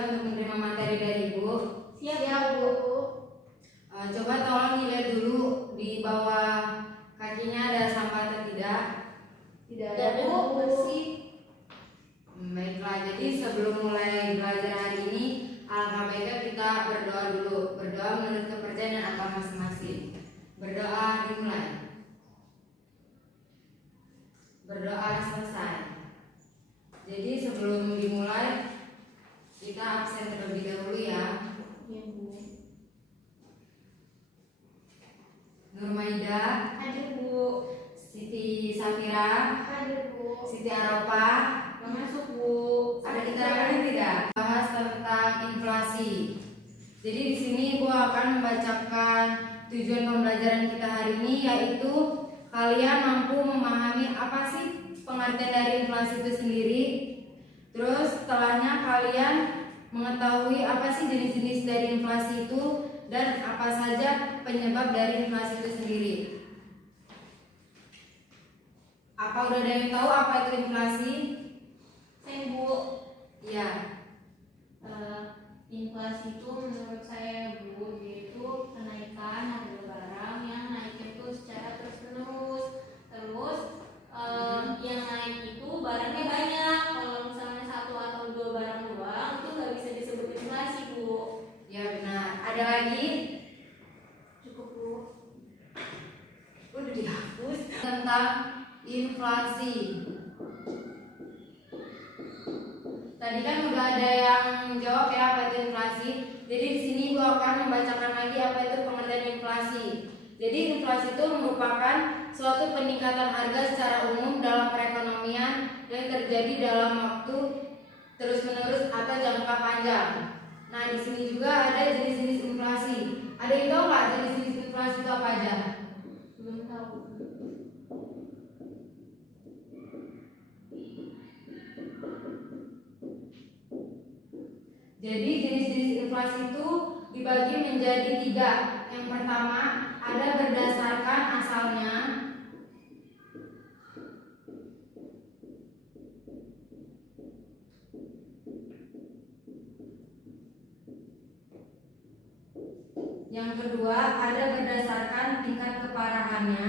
siap untuk menerima materi dari Ibu? Siap, Bu. Coba tolong dilihat dulu di bawah kakinya ada sampah atau tidak? Tidak ada, Bu. Bersih. Baiklah, jadi sebelum mulai belajar hari ini, alangkah baiknya kita berdoa dulu. Berdoa menurut kepercayaan dan agama masing-masing. Berdoa dimulai. Berdoa selesai. Jadi sebelum dimulai, kita absen terlebih dahulu ya. Ya, Bu. Nurmaida, Hadir, Bu. Siti Safira, Hadir, Bu. Siti Aropa. Masuk, Bu. Ada keterangannya tidak? Bahas tentang inflasi. Jadi di sini Ibu akan membacakan tujuan pembelajaran kita hari ini, yaitu kalian mampu memahami apa sih pengertian dari inflasi itu sendiri. Terus setelahnya kalian mengetahui apa sih jenis-jenis dari inflasi itu dan apa saja penyebab dari inflasi itu sendiri. Apa udah ada yang tahu apa itu inflasi? Saya, Bu. Iya. Inflasi itu menurut saya, Bu, yaitu kenaikan harga barang yang naiknya itu secara terus-menerus. Terus yang naik itu barangnya banyak. Kalau misalnya satu atau dua barang doang itu nggak bisa disebut inflasi, Bu. Ya benar. Ada lagi? Cukup, Bu. Udah dihapus. Tentang inflasi. Tadi kan udah ada yang jawab ya apa itu inflasi. Jadi di sini gua akan membacakan lagi apa itu pengertian inflasi. Jadi inflasi itu merupakan suatu peningkatan harga secara umum dalam perekonomian yang terjadi dalam waktu terus-menerus atau jangka panjang. Nah, di sini juga ada jenis-jenis inflasi. Ada yang tahu nggak jenis-jenis inflasi itu apa aja? Belum tahu. Jadi jenis-jenis inflasi itu dibagi menjadi 3. Yang pertama ada berdasarkan asalnya. Yang kedua ada berdasarkan tingkat keparahannya.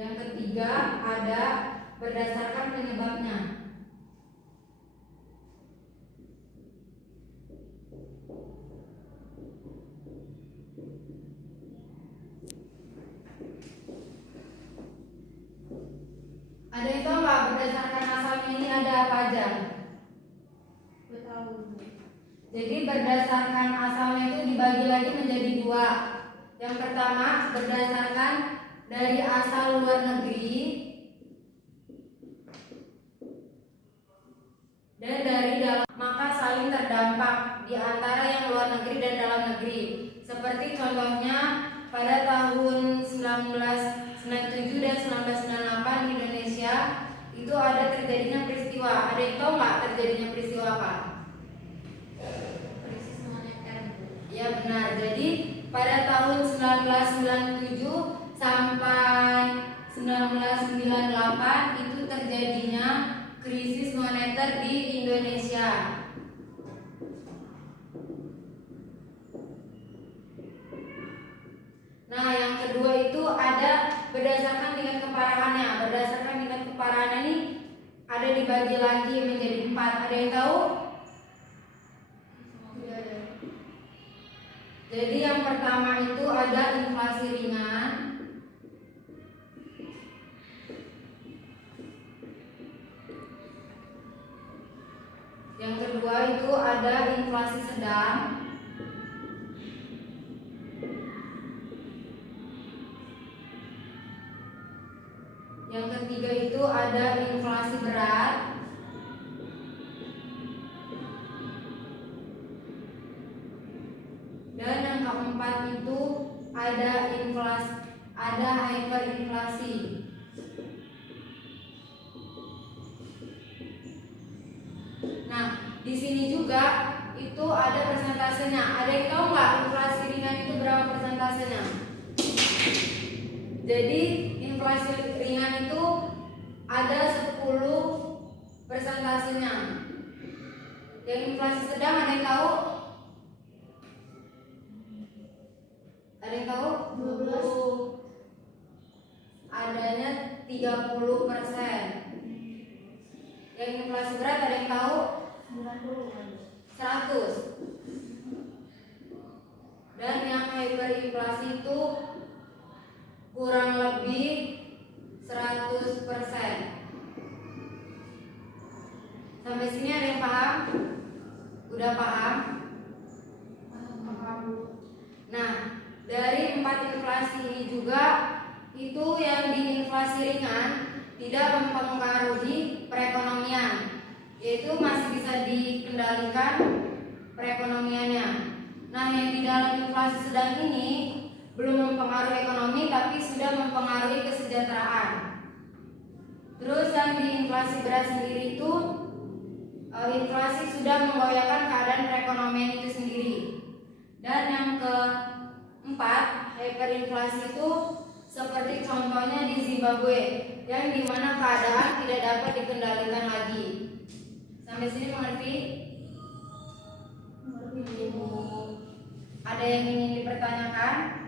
Yang ketiga ada berdasarkan penyebabnya. Ada yang tahu nggak berdasarkan asalnya ini ada apa aja? Tahu, Bu. Jadi berdasarkan asalnya itu dibagi lagi menjadi 2. Yang pertama berdasarkan dari asal luar negeri dan dari dalam, maka saling terdampak di antara yang luar negeri dan dalam negeri. Seperti contohnya pada tahun 1997 dan 1998 di Indonesia itu ada terjadinya peristiwa. Ada yang tahu nggak terjadinya peristiwa apa? Krisis moneter, Bu. Ya benar. Jadi pada tahun 1997 sampai 1998 itu terjadinya krisis moneter di Indonesia. Nah, yang kedua itu ada berdasarkan tingkat keparahannya. Berdasarkan tingkat keparahannya ini ada dibagi lagi menjadi 4. Ada yang tahu? Tidak ada. Jadi yang pertama itu ada inflasi ringan. Yang kedua itu ada inflasi sedang. Yang ketiga itu ada inflasi berat. Dan yang keempat itu ada hyperinflasi. Nah, di sini juga itu ada persentasenya. Ada yang tahu nggak inflasi ringan itu berapa persentasenya? Jadi inflasi ringan itu ada 10 persentasenya. Yang inflasi sedang ada yang tahu? Ada yang tahu? 20. Adanya 30%. Yang inflasi berat ada yang tahu? 100. Dan yang hyperinflasi itu kurang lebih 100%. Sampai sini ada yang paham? Udah paham? Nah, dari 4 inflasi ini juga itu yang di inflasi ringan tidak mempengaruhi perekonomian, yaitu masih bisa dikendalikan perekonomiannya. Nah, yang di dalam inflasi sedang ini belum mempengaruhi ekonomi tapi sudah mempengaruhi kesejahteraan. Terus yang di inflasi berat sendiri itu inflasi sudah menggoyahkan keadaan perekonomian itu sendiri. Dan yang keempat, hyperinflasi itu seperti contohnya di Zimbabwe, yang dimana keadaan tidak dapat dikendalikan lagi. Sampai sini mengerti? Ada yang ingin dipertanyakan?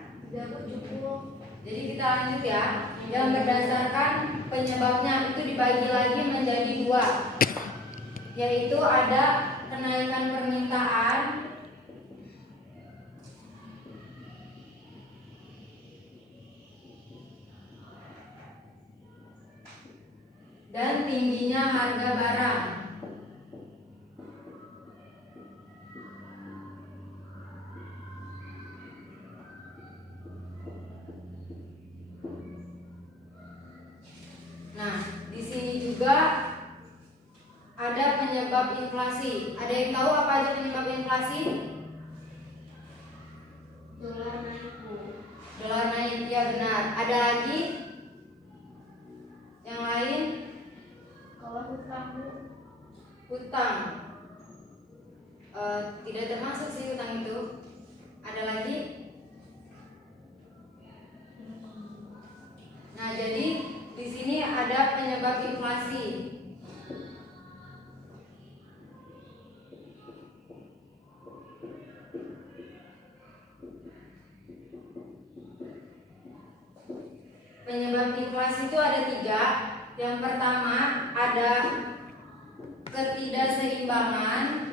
Jadi kita lanjut ya. Yang berdasarkan penyebabnya itu dibagi lagi menjadi 2, yaitu ada kenaikan permintaan dan tingginya harga barang. Nah, di sini juga ada penyebab inflasi. Ada yang tahu apa aja penyebab inflasi? Dolar naik. Dolar naik, ya benar. Ada lagi? Yang lain? Kalau Hutang. Tidak termasuk sih hutang itu. Ada lagi? Nah, jadi di sini ada penyebab inflasi. Penyebab inflasi itu ada 3. Yang pertama ada ketidakseimbangan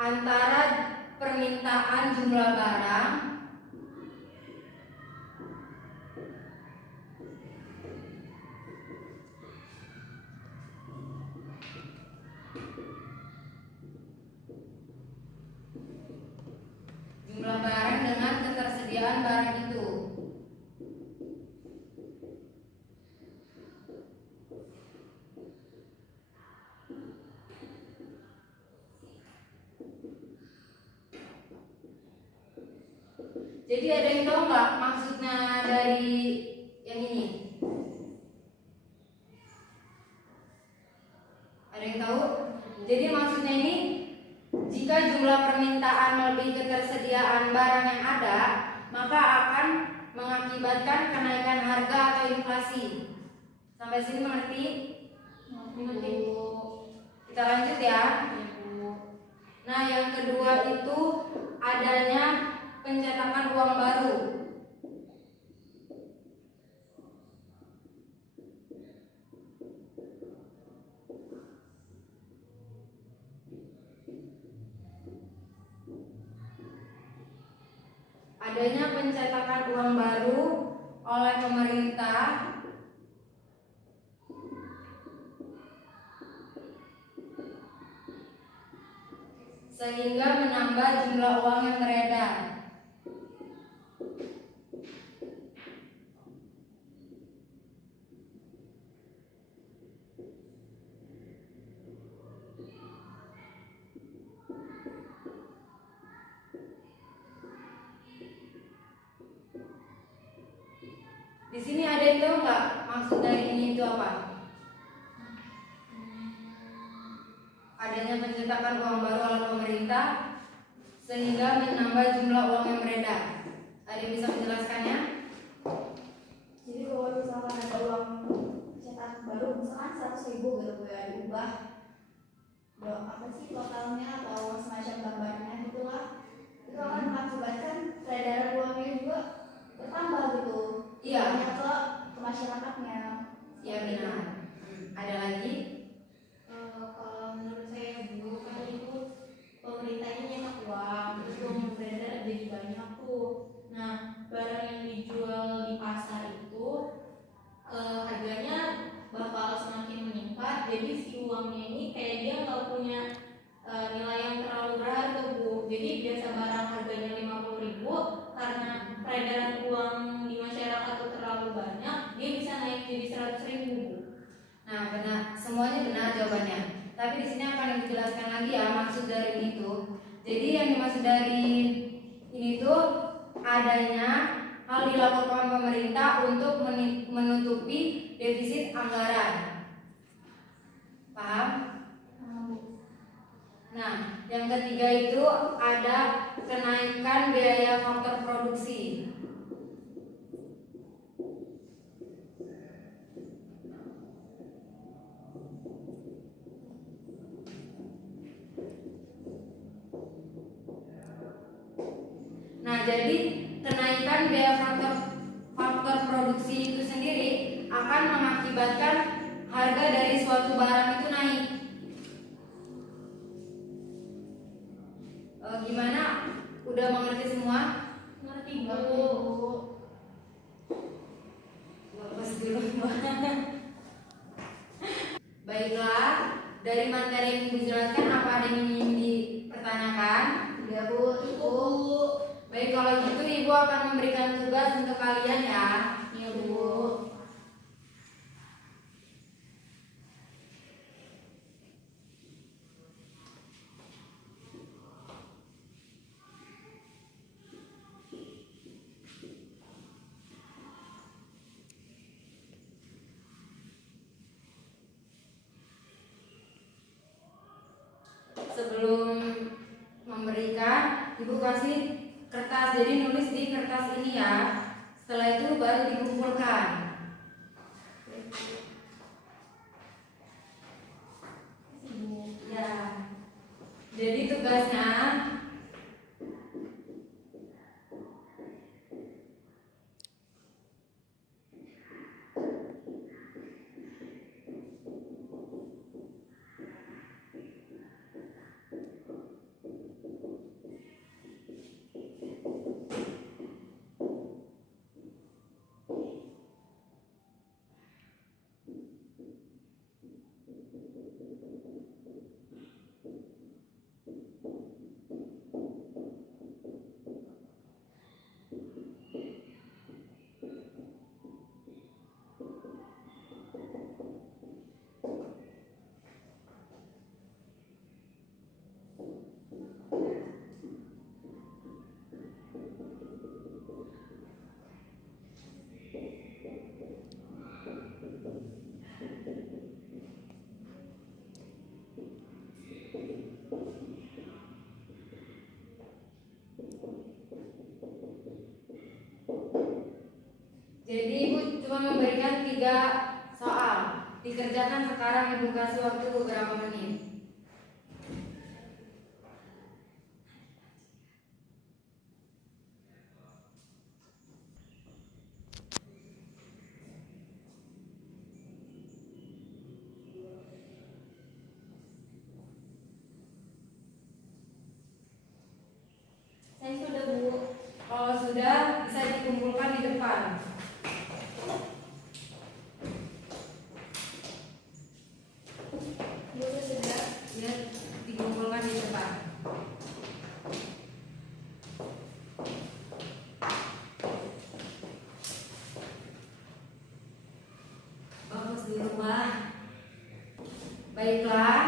antara permintaan jumlah barang dengan ketersediaan barang itu. Jadi ada yang tahu nggak maksudnya dari yang ini? Ada yang tahu? Jadi maksudnya ini, jika jumlah permintaan melebihi ketersediaan barang yang ada, maka akan mengakibatkan kenaikan harga atau inflasi. Sampai sini mengerti? Mengerti. Kita lanjut ya. Nah, yang kedua itu adanya pencetakan uang baru. Adanya pencetakan uang baru oleh pemerintah sehingga menambah jumlah uang yang beredar. Di sini ada yang tahu nggak maksud dari ini itu apa? adanya pencetakan uang baru oleh pemerintah sehingga menambah jumlah uang yang beredar. Ada yang bisa menjelaskannya? Jadi kalau misalkan ada uang cetak baru, misalkan 100.000 gitu ya, diubah apa sih totalnya atau semacam gambarnya gitulah, itu akan mengakibatkan peredaran uangnya juga bertambah gitu. Iya. Banyak ke masyarakatnya. Iya benar. Ada lagi? Kalau menurut saya Bu, kan itu pemerintahnya nyetak uang, terus uang yang beredar jadi banyak tuh. Nah, barang yang dijual di pasar itu harganya bakal semakin meningkat. Jadi si uangnya ini kayak dia nggak punya nilai yang terlalu berharga Bu. Jadi biasa barang harganya 50.000, karena peredaran uang di masyarakat itu terlalu banyak, dia bisa naik jadi 100.000 Bu. Nah, benar. Semuanya benar jawabannya. Tapi di sini akan dijelaskan lagi ya maksud dari ini tuh. Jadi yang dimaksud dari ini tuh adanya hal dilakukan pemerintah untuk menutupi defisit anggaran. Paham? Nah, yang ketiga itu ada kenaikan biaya faktor produksi. Nah, jadi kenaikan biaya faktor produksi itu sendiri akan mengakibatkan harga dari suatu barang itu naik. Gimana? Udah mengerti semua? Ngerti Ngerti, Bu. Bu. Lepas dulu. Baiklah, dari materi yang Ibu jelaskan apa ada yang ingin dipertanyakan? Ya Bu, Itu Bu. Bu. Baik, kalau gitu Ibu akan memberikan tugas untuk kalian ya. Iya Bu. Sebelum memberikan, Ibu kasih kertas, jadi nulis di kertas ini ya. Setelah itu baru dikumpulkan. Ya. Jadi tugasnya jadi Ibu cuma memberikan 3 soal. Dikerjakan sekarang, Ibu kasih waktu beberapa menit. Saya sudah Bu. Kalau sudah, bisa dikumpulkan di depan. Bu sudah. Ya, dikumpulkan di depan. Bagus di rumah. Baiklah,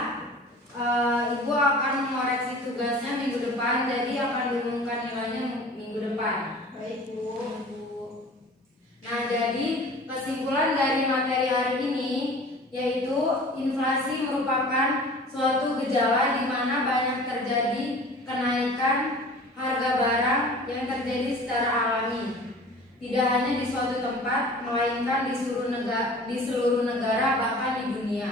Ibu akan mengoreksi tugasnya minggu depan, jadi akan diumumkan nilainya minggu depan. Baik Bu. Nah, jadi kesimpulan dari materi hari ini yaitu inflasi merupakan suatu gejala di mana banyak terjadi kenaikan harga barang yang terjadi secara alami, tidak hanya di suatu tempat, melainkan di seluruh negara bahkan di dunia.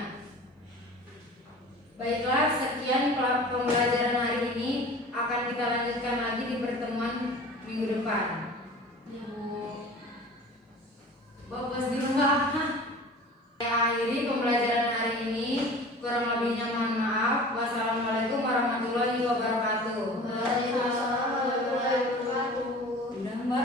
Baiklah, sekian pembelajaran hari ini. Akan kita lanjutkan lagi di pertemuan minggu depan. Ya, Bu.